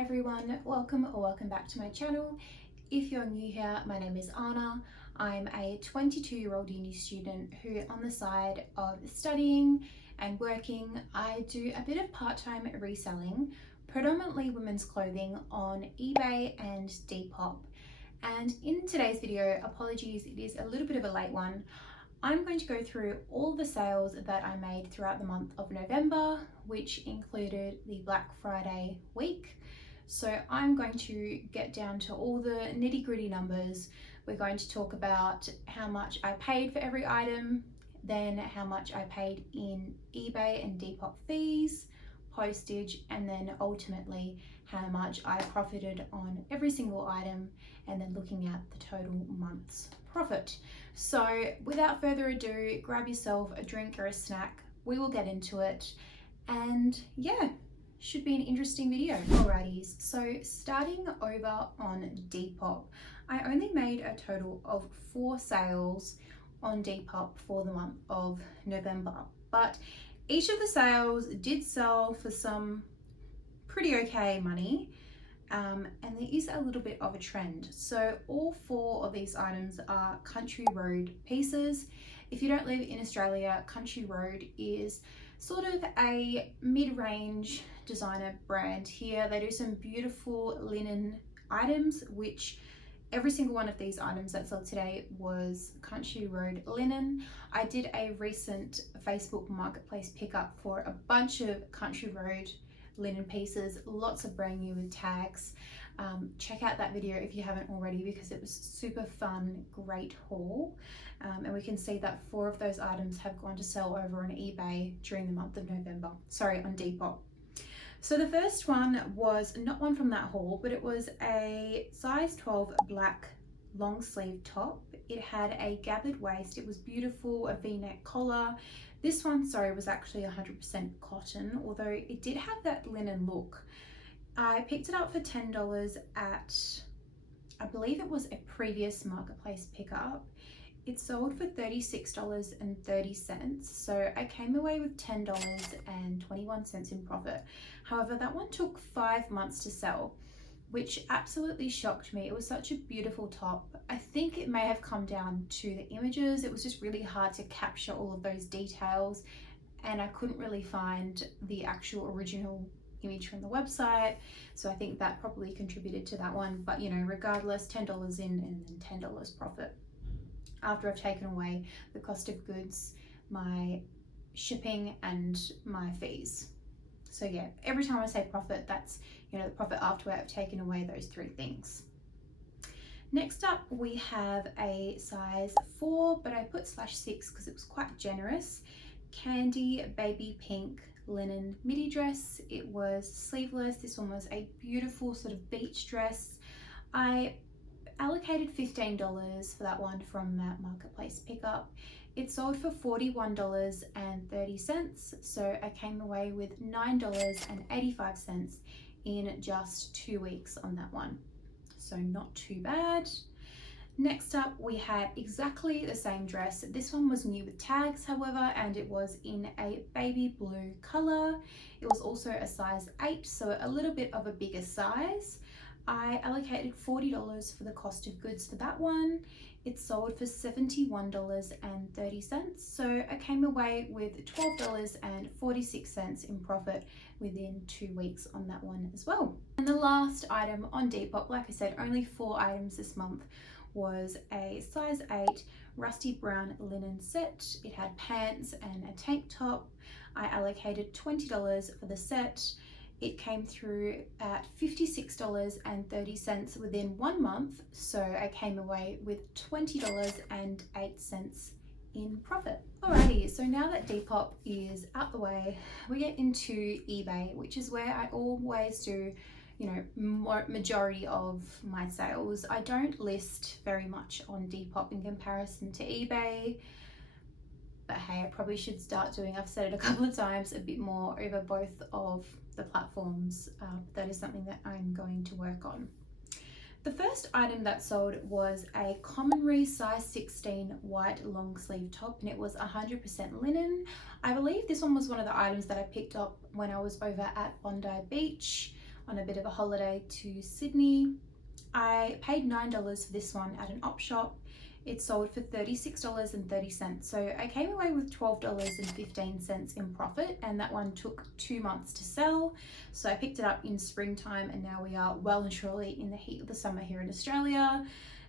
Hi everyone, welcome or welcome back to my channel. If you're new here, my name is Anna. I'm a 22-year-old uni student who, on the side of studying and working, I do a bit of part-time reselling, predominantly women's clothing on eBay and Depop. And in today's video, apologies, it is a little bit of a late one. I'm going to go through all the sales that I made throughout the month of November, which included the Black Friday week. So I'm going to get down to all the nitty-gritty numbers. We're going to talk about how much I paid for every item, then how much I paid in eBay and Depop fees, postage, and then ultimately how much I profited on every single item, and then looking at the total month's profit. So without further ado, grab yourself a drink or a snack. We will get into it, and yeah, should be an interesting video. Alrighties, so starting over on Depop, I only made a total of 4 sales on Depop for the month of November, but each of the sales did sell for some pretty okay money. And there is a little bit of a trend. So all 4 of these items are Country Road pieces. If you don't live in Australia, Country Road is sort of a mid-range designer brand here. They do some beautiful linen items, which every single one of these items that sold today was Country Road linen. I did a recent Facebook marketplace pickup for a bunch of Country Road linen pieces, lots of brand new with tags. Check out that video if you haven't already, because it was super fun, great haul. And we can see that 4 of those items have gone to sell over on eBay during the month of November, sorry, on Depop. So the first one was not one from that haul, but it was a size 12 black long sleeve top. It had a gathered waist, it was beautiful, a v-neck collar. This one, sorry, was actually 100% cotton, although it did have that linen look. I picked it up for $10 at, I believe it was a previous marketplace pickup. It sold for $36.30, so I came away with $10.21 in profit. However, that one took 5 months to sell, which absolutely shocked me. It was such a beautiful top. I think it may have come down to the images. It was just really hard to capture all of those details, and I couldn't really find the actual original image from the website. So I think that probably contributed to that one. But you know, regardless, $10 in and then $10 profit after I've taken away the cost of goods, my shipping, and my fees. So yeah, every time I say profit, that's, you know, the profit after I've taken away those 3 things. Next up, we have a size 4, but I put /6 because it was quite generous. Candy baby pink linen midi dress. It was sleeveless. This one was a beautiful sort of beach dress. I allocated $15 for that one from that marketplace pickup. It sold for $41.30, so I came away with $9.85 in just 2 weeks on that one. So not too bad. Next up, we had exactly the same dress. This one was new with tags, however, and it was in a baby blue color. It was also a size 8, so a little bit of a bigger size. I allocated $40 for the cost of goods for that one. It sold for $71.30, so I came away with $12.46 in profit within 2 weeks on that one as well. And the last item on Depop, like I said, only 4 items this month, was a size 8 rusty brown linen set. It had pants and a tank top. I allocated $20 for the set. It came through at $56.30 within 1 month, so I came away with $20.08 in profit. Alrighty, so now that Depop is out the way, we get into eBay, which is where I always do, you know, majority of my sales. I don't list very much on Depop in comparison to eBay, but hey, I probably should start doing, I've said it a couple of times, a bit more over both of the platforms. That is something that I'm going to work on. The first item that sold was a Commonry size 16 white long sleeve top, and it was 100% linen. I believe this one was one of the items that I picked up when I was over at Bondi Beach on a bit of a holiday to Sydney. I paid $9 for this one at an op shop. It sold for $36.30. So I came away with $12.15 in profit, and that one took 2 months to sell. So I picked it up in springtime, and now we are well and truly in the heat of the summer here in Australia,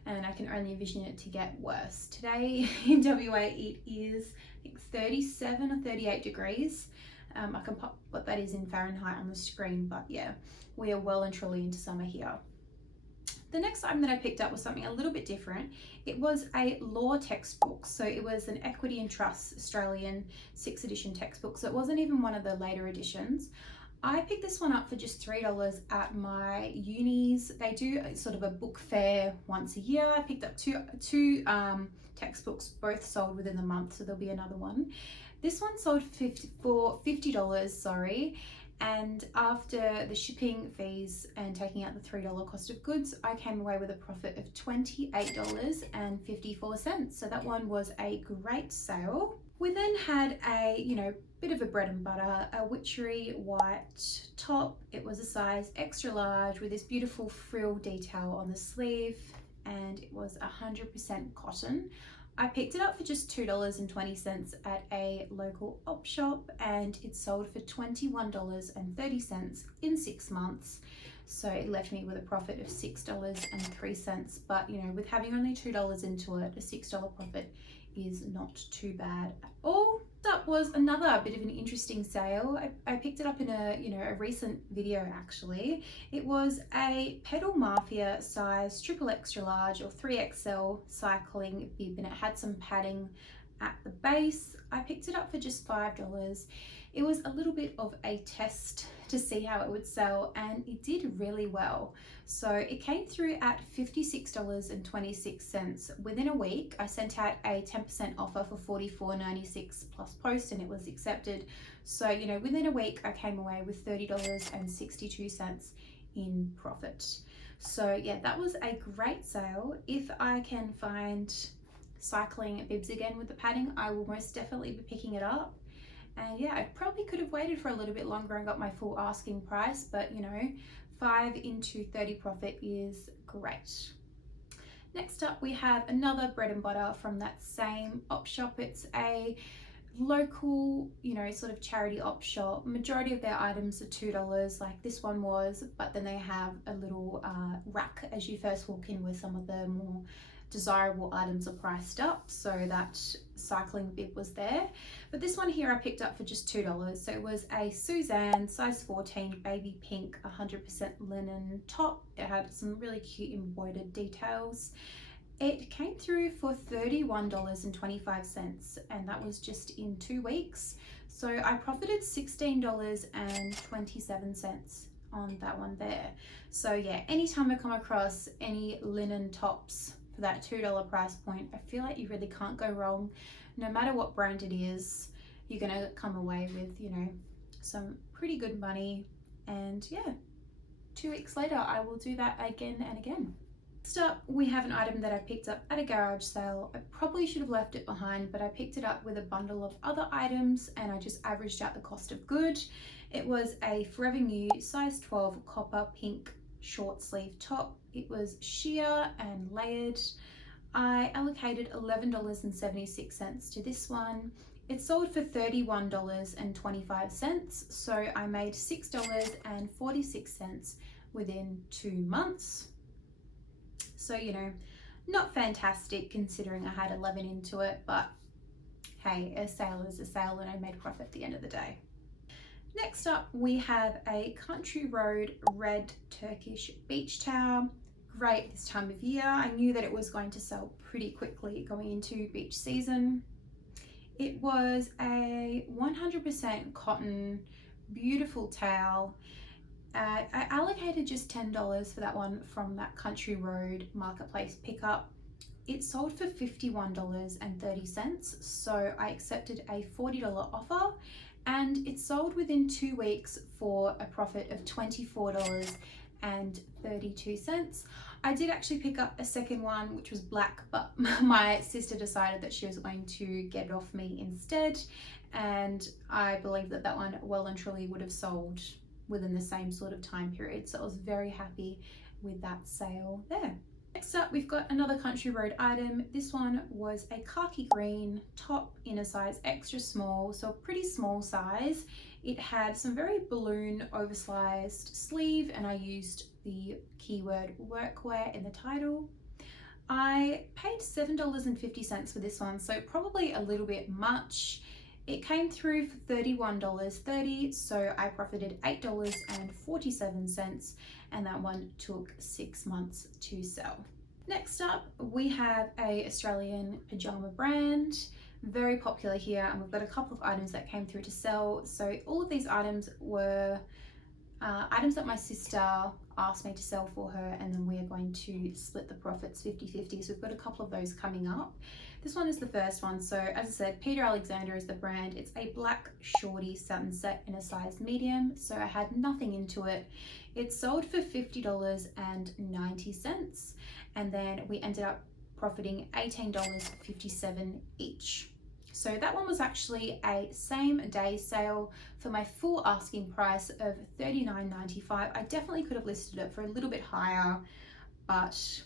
and I can only envision it to get worse. Today in WA it is, I think, 37 or 38 degrees. I can pop what that is in Fahrenheit on the screen, but yeah, we are well and truly into summer here. The next item that I picked up was something a little bit different. It was a law textbook. So it was an Equity and Trust Australian 6th edition textbook. So it wasn't even one of the later editions. I picked this one up for just $3 at my unis. They do sort of a book fair once a year. I picked up two textbooks, both sold within the month, so there'll be another one. This one sold for $50, and after the shipping fees and taking out the $3 cost of goods, I came away with a profit of $28.54. So that one was a great sale. We then had a, bit of a bread and butter, a witchery white top. It was a size extra large with this beautiful frill detail on the sleeve, and it was 100% cotton. I picked it up for just $2.20 at a local op shop, and it sold for $21.30 in 6 months. So it left me with a profit of $6.03. But with having only $2 into it, a $6 profit is not too bad at all. That was another bit of an interesting sale. I picked it up in a recent video actually. It was a Pedal Mafia size triple extra large or 3XL cycling bib, and it had some padding at the base. I picked it up for just $5. It was a little bit of a test to see how it would sell, and it did really well. So it came through at $56.26 within a week. I sent out a 10% offer for $44.96 plus post, and it was accepted. So within a week I came away with $30.62 in profit. So yeah, that was a great sale. If I can find cycling bibs again with the padding, I will most definitely be picking it up. And yeah, I probably could have waited for a little bit longer and got my full asking price, but 5 into 30 profit is great. Next up, we have another bread and butter from that same op shop. It's a local, sort of charity op shop. Majority of their items are $2, like this one was, but then they have a little rack as you first walk in where some of the more desirable items are priced up, so that cycling bib was there. But this one here I picked up for just $2. So it was a Suzanne size 14 baby pink 100% linen top. It had some really cute embroidered details. It came through for $31.25, and that was just in 2 weeks. So I profited $16.27 on that one there. So yeah, anytime I come across any linen tops for that $2 price point, I feel like you really can't go wrong. No matter what brand it is, you're gonna come away with some pretty good money. And yeah, 2 weeks later I will do that again and again. Next up, we have an item that I picked up at a garage sale. I probably should have left it behind, but I picked it up with a bundle of other items, and I just averaged out the cost of good. It was a Forever New size 12 copper pink short sleeve top. It was sheer and layered. I allocated $11.76 to this one. It sold for $31.25, so I made $6.46 within 2 months. So not fantastic considering I had 11 into it, but hey, a sale is a sale, and I made profit at the end of the day. Next up, we have a Country Road red Turkish beach towel. Great this time of year. I knew that it was going to sell pretty quickly going into beach season. It was a 100% cotton, beautiful towel. I allocated just $10 for that one from that Country Road marketplace pickup. It sold for $51.30, so I accepted a $40 offer, and it sold within 2 weeks for a profit of $24.32. I did actually pick up a second one, which was black, but my sister decided that she was going to get it off me instead, and I believe that that one well and truly would have sold within the same sort of time period. So I was very happy with that sale there. Next up, we've got another Country Road item. This one was a khaki green top in a size extra small, so a pretty small size. It had some very balloon oversized sleeve, and I used the keyword workwear in the title. I paid $7.50 for this one, so probably a little bit much. It came through for $31.30, so I profited $8.47, and that one took 6 months to sell. Next up, we have a Australian pajama brand, very popular here, and we've got a couple of items that came through to sell. So all of these items were items that my sister asked me to sell for her, and then we are going to split the profits 50-50. So we've got a couple of those coming up. This one is the first one. So as I said, Peter Alexander is the brand. It's a black shorty satin set in a size medium. So I had nothing into it. It sold for $50.90. And then we ended up profiting $18.57 each. So that one was actually a same day sale for my full asking price of $39.95. I definitely could have listed it for a little bit higher, but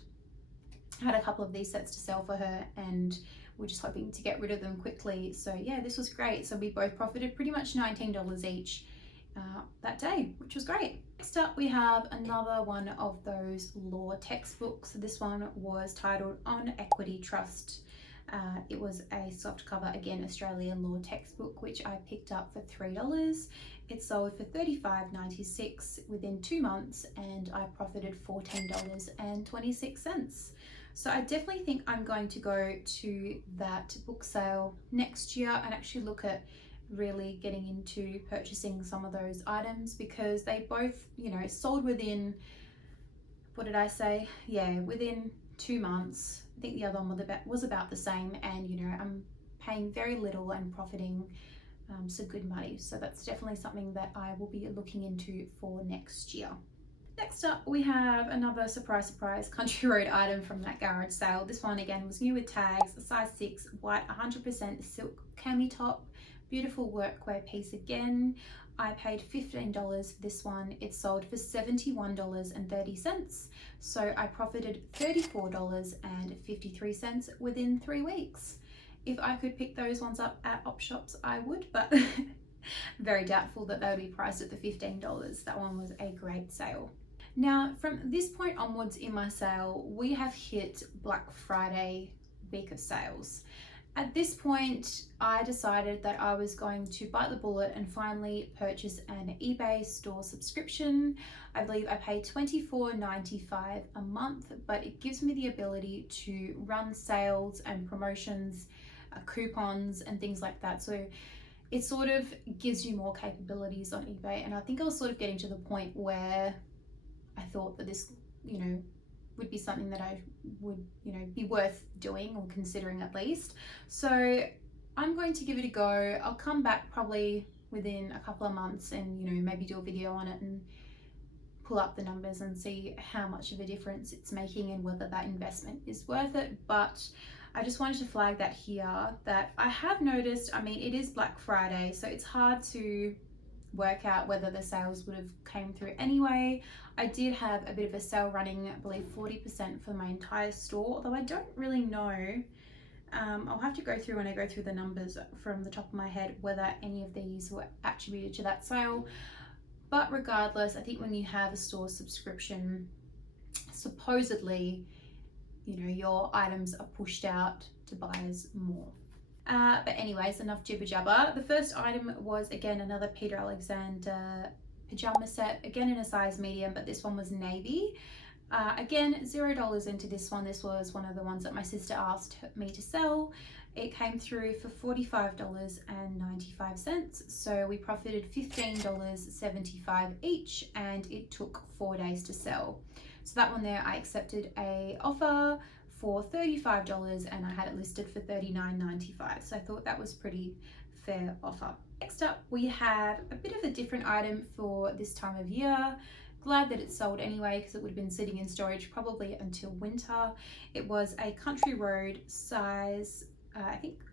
I had a couple of these sets to sell for her and we're just hoping to get rid of them quickly. So yeah, this was great. So we both profited pretty much $19 each that day, which was great. Next up, we have another one of those law textbooks. This one was titled On Equity Trust. It was a soft cover, again, Australian law textbook, which I picked up for $3. It sold for $35.96 within 2 months, and I profited $14.26. So I definitely think I'm going to go to that book sale next year and actually look at really getting into purchasing some of those items, because they both, you know, sold within, what did I say? Yeah, within 2 months. I think the other one was about the same, and you know, I'm paying very little and profiting some good money. So that's definitely something that I will be looking into for next year. Next up, we have another surprise Country Road item from that garage sale. This one again was new with tags, a size 6, white 100% silk cami top, beautiful workwear piece again. I paid $15 for this one. It sold for $71.30. So I profited $34.53 within 3 weeks. If I could pick those ones up at op shops, I would, but very doubtful that they would be priced at the $15. That one was a great sale. Now, from this point onwards in my sale, we have hit Black Friday week of sales. At this point, I decided that I was going to bite the bullet and finally purchase an eBay store subscription. I believe I pay $24.95 a month, but it gives me the ability to run sales and promotions, coupons and things like that. So it sort of gives you more capabilities on eBay. And I think I was sort of getting to the point where I thought that this, you know, would be something that I would, you know, be worth doing or considering at least. So I'm going to give it a go. I'll come back probably within a couple of months and, you know, maybe do a video on it and pull up the numbers and see how much of a difference it's making and whether that investment is worth it. But I just wanted to flag that here, that I have noticed, I mean, it is Black Friday, so it's hard to work out whether the sales would have came through anyway. I did have a bit of a sale running, I believe 40% for my entire store, although I don't really know. I'll have to go through when I go through the numbers from the top of my head whether any of these were attributed to that sale. But regardless, I think when you have a store subscription, supposedly, you know, your items are pushed out to buyers more. But anyways, enough jibber jabber. The first item was again another Peter Alexander pajama set, again in a size medium, but this one was navy. Again, $0 into this one. This was one of the ones that my sister asked me to sell. It came through for $45.95, so we profited $15.75 each, and it took 4 days to sell. So that one there, I accepted a offer for $35 and I had it listed for $39.95, so I thought that was pretty fair offer. Next up, we have a bit of a different item for this time of year. Glad that it sold anyway, because it would have been sitting in storage probably until winter. It was a Country Road size, I think,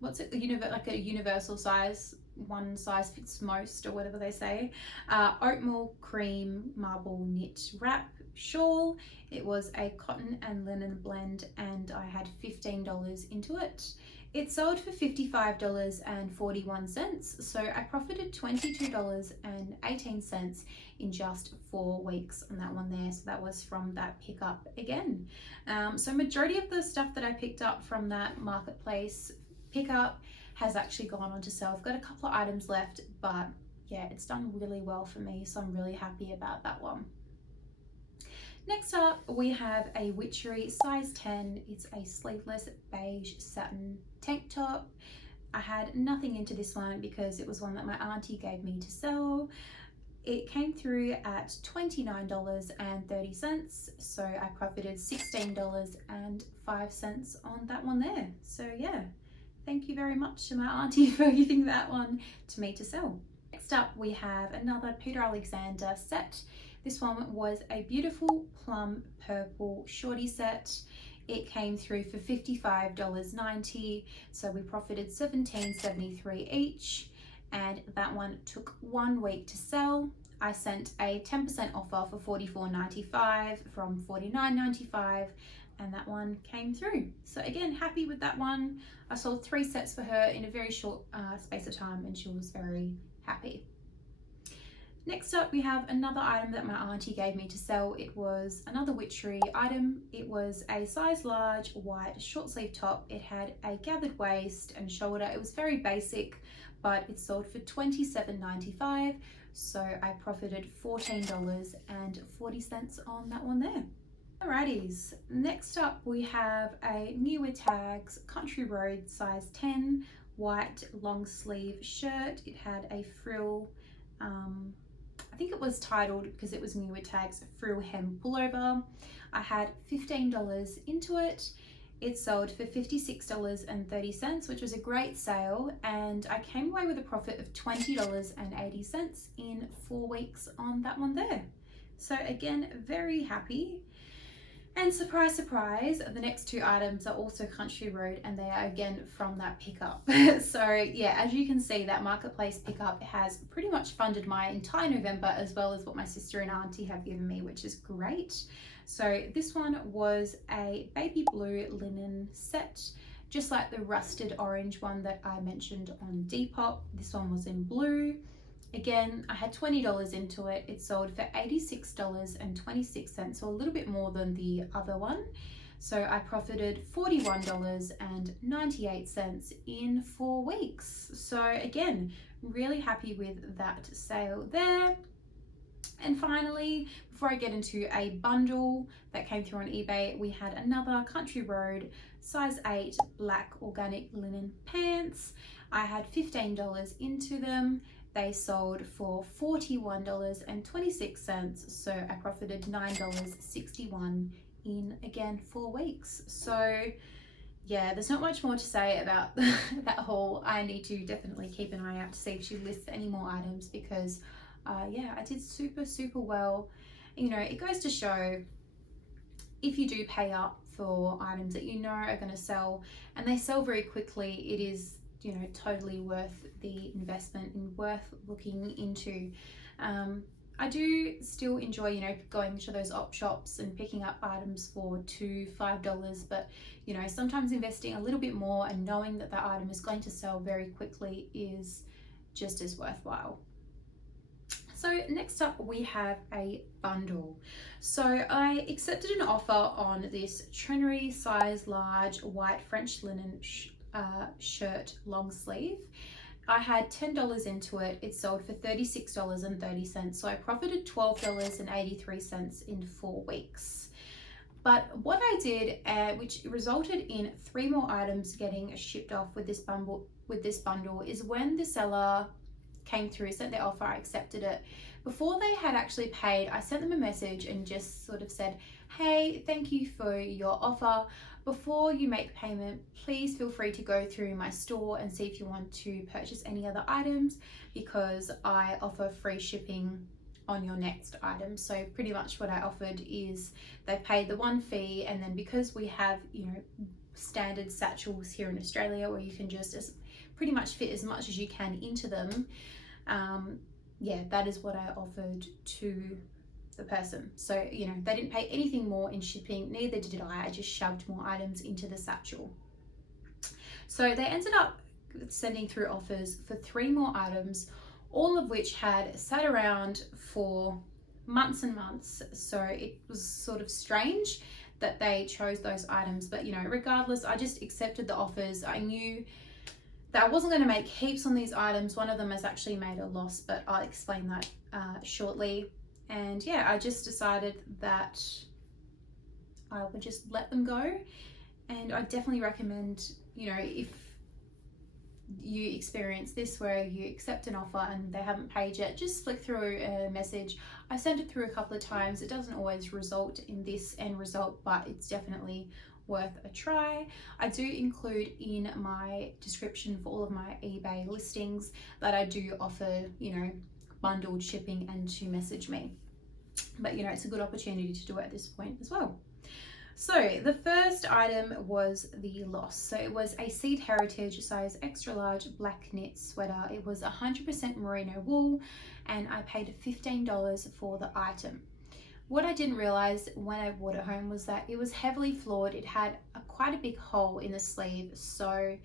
what's it, like a universal size one size fits most, or whatever they say. Oatmeal cream marble knit wrap shawl. It was a cotton and linen blend, and I had $15 into it. It sold for $55.41, so I profited $22.18 in just 4 weeks on that one there. So that was from that pickup again. So majority of the stuff that I picked up from that marketplace pickup has actually gone on to sell. I've got a couple of items left, but yeah, it's done really well for me, so I'm really happy about that one. Next up, we have a Witchery size 10. It's a sleeveless beige satin tank top. I had nothing into this one because it was one that my auntie gave me to sell. It came through at $29.30, so I profited $16.05 on that one there. So yeah, thank you very much to my auntie for giving that one to me to sell. Next up, we have another Peter Alexander set. This one was a beautiful plum purple shorty set. It came through for $55.90, so we profited $17.73 each, and that one took 1 week to sell. I sent a 10% offer for $44.95 from $49.95, and that one came through. So again, happy with that one. I sold 3 sets for her in a very short space of time, and she was very happy. Next up, we have another item that my auntie gave me to sell. It was another Witchery item. It was a size large white short sleeve top. It had a gathered waist and shoulder. It was very basic, but it sold for $27.95. So I profited $14.40 on that one there. Alrighties, next up we have a Newer Tags Country Road size 10 white long sleeve shirt. It had a frill, I think it was titled, because it was Newer Tags, frill hem pullover. I had $15 into it. It sold for $56.30, which was a great sale, and I came away with a profit of $20.80 in 4 weeks on that one there. So again, very happy. And surprise, surprise, the next 2 items are also Country Road, and they are again from that pickup. So yeah, as you can see, that marketplace pickup has pretty much funded my entire November, as well as what my sister and auntie have given me, which is great. So this one was a baby blue linen set, just like the rusted orange one that I mentioned on Depop. This one was in blue. Again, I had $20 into it. It sold for $86.26, so a little bit more than the other one. So I profited $41.98 in 4 weeks. So again, really happy with that sale there. And finally, before I get into a bundle that came through on eBay, we had another Country Road size 8 black organic linen pants. I had $15 into them. They sold for $41.26, so I profited $9.61 in, again, 4 weeks. So yeah, there's not much more to say about that haul. I need to definitely keep an eye out to see if she lists any more items, because yeah, I did super well. You know, it goes to show, if you do pay up for items that you know are going to sell and they sell very quickly, it is, you know, totally worth the investment and worth looking into. I do still enjoy, you know, going to those op shops and picking up items for $2, $5, but you know, sometimes investing a little bit more and knowing that that item is going to sell very quickly is just as worthwhile. So next up we have a bundle. So I accepted an offer on this Trenery size large white French linen shirt long sleeve. I had $10 into it. It sold for $36.30, so I profited $12.83 in 4 weeks. But what I did, which resulted in 3 more items getting shipped off with this bundle, is when the seller came through, sent their offer, I accepted it. Before they had actually paid, I sent them a message and just sort of said, hey, thank you for your offer. Before you make payment, please feel free to go through my store and see if you want to purchase any other items, because I offer free shipping on your next item. So pretty much what I offered is they paid the one fee, and then because we have, you know, standard satchels here in Australia where you can just pretty much fit as much as you can into them, yeah, that is what I offered to the person. So, you know, they didn't pay anything more in shipping, neither did I just shoved more items into the satchel. So they ended up sending through offers for 3 more items, all of which had sat around for months and months. So it was sort of strange that they chose those items, but you know, regardless, I just accepted the offers. I knew that I wasn't going to make heaps on these items. One of them has actually made a loss, but I'll explain that shortly. And yeah, I just decided that I would just let them go. And I definitely recommend, you know, if you experience this where you accept an offer and they haven't paid yet, just flick through a message. I sent it through a couple of times. It doesn't always result in this end result, but it's definitely worth a try. I do include in my description for all of my eBay listings that I do offer, you know, bundled shipping and to message me. But you know, it's a good opportunity to do it at this point as well. So the first item was the loss. So it was a Seed Heritage size extra large black knit sweater. It was 100% merino wool and I paid $15 for the item. What I didn't realize when I brought it home was that it was heavily floored. It had quite a big hole in the sleeve. So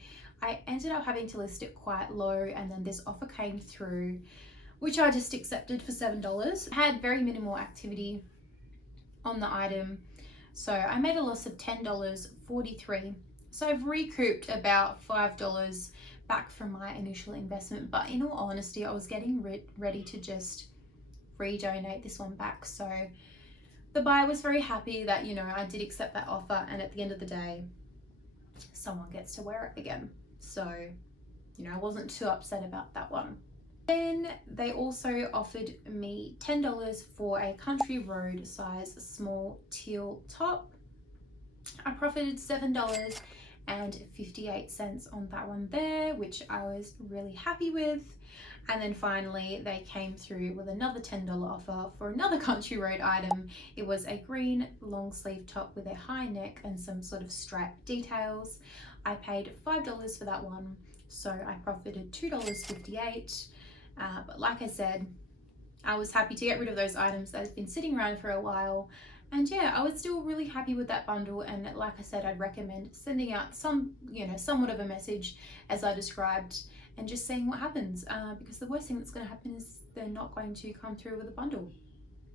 I ended up having to list it quite low, and then this offer came through, which I just accepted for $7. I had very minimal activity on the item. So I made a loss of $10.43. So I've recouped about $5 back from my initial investment. But in all honesty, I was getting ready to just redonate this one back. So the buyer was very happy that, you know, I did accept that offer, and at the end of the day, someone gets to wear it again. So, you know, I wasn't too upset about that one. Then they also offered me $10 for a country road size small teal top. I profited $7.58 on that one there, which I was really happy with. And then finally they came through with another $10 offer for another country road item. It was a green long sleeve top with a high neck and some sort of stripe details. I paid $5 for that one, so I profited $2.58. But like I said, I was happy to get rid of those items that have been sitting around for a while. And yeah, I was still really happy with that bundle. And like I said, I'd recommend sending out some, you know, somewhat of a message as I described, and just seeing what happens, because the worst thing that's going to happen is they're not going to come through with a bundle.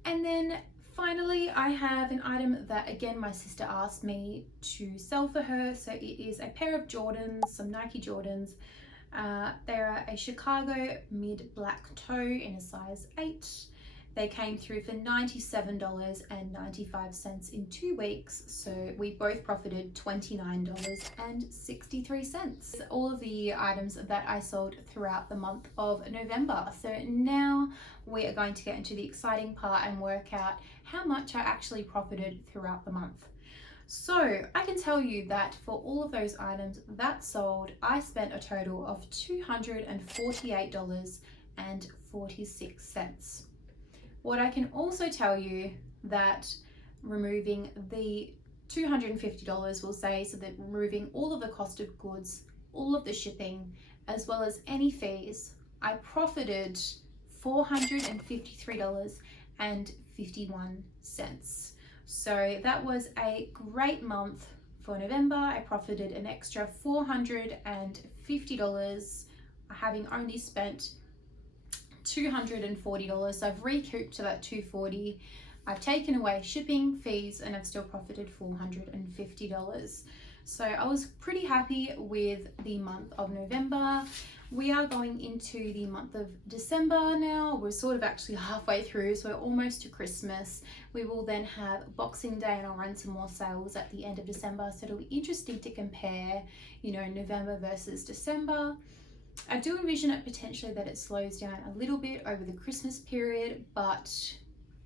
And then finally, I have an item that again my sister asked me to sell for her. So it is a pair of Jordans, some Nike Jordans. They're a Chicago mid black toe in a size 8. They came through for $97.95 in 2 weeks. So we both profited $29.63. All of the items that I sold throughout the month of November. So now we are going to get into the exciting part and work out how much I actually profited throughout the month. So I can tell you that for all of those items that sold, I spent a total of $248.46. What I can also tell you that removing the $250 will say, so that removing all of the cost of goods, all of the shipping, as well as any fees, I profited $453.51. So that was a great month for November. I profited an extra $450, having only spent $240. So I've recouped to that $240. I've taken away shipping fees and I've still profited $450. So I was pretty happy with the month of November. We are going into the month of December now. We're sort of actually halfway through, so we're almost to Christmas. We will then have Boxing Day and I'll run some more sales at the end of December. So it'll be interesting to compare, you know, November versus December. I do envision it potentially that it slows down a little bit over the Christmas period, but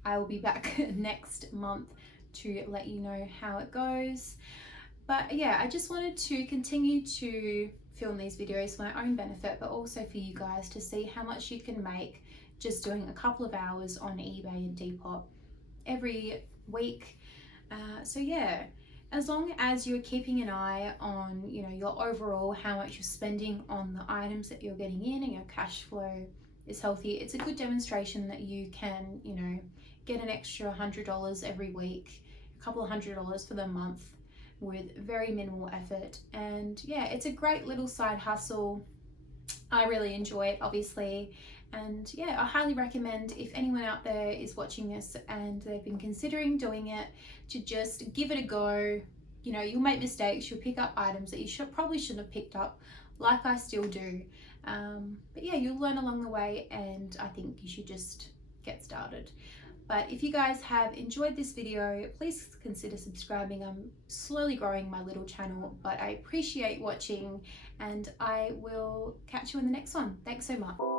I will be back next month to let you know how it goes. But yeah, I just wanted to continue to film these videos for my own benefit, but also for you guys to see how much you can make just doing a couple of hours on eBay and Depop every week. So yeah, as long as you're keeping an eye on, you know, your overall, how much you're spending on the items that you're getting in, and your cash flow is healthy, it's a good demonstration that you can, you know, get an extra $100 every week, a couple of $100 for the month with very minimal effort. And yeah, it's a great little side hustle. I really enjoy it, obviously. And yeah, I highly recommend, if anyone out there is watching this and they've been considering doing it, to just give it a go. You know, you'll make mistakes, you'll pick up items that you probably shouldn't have picked up, like I still do. But yeah, you'll learn along the way, and I think you should just get started. But if you guys have enjoyed this video, please consider subscribing. I'm slowly growing my little channel, but I appreciate watching, and I will catch you in the next one. Thanks so much.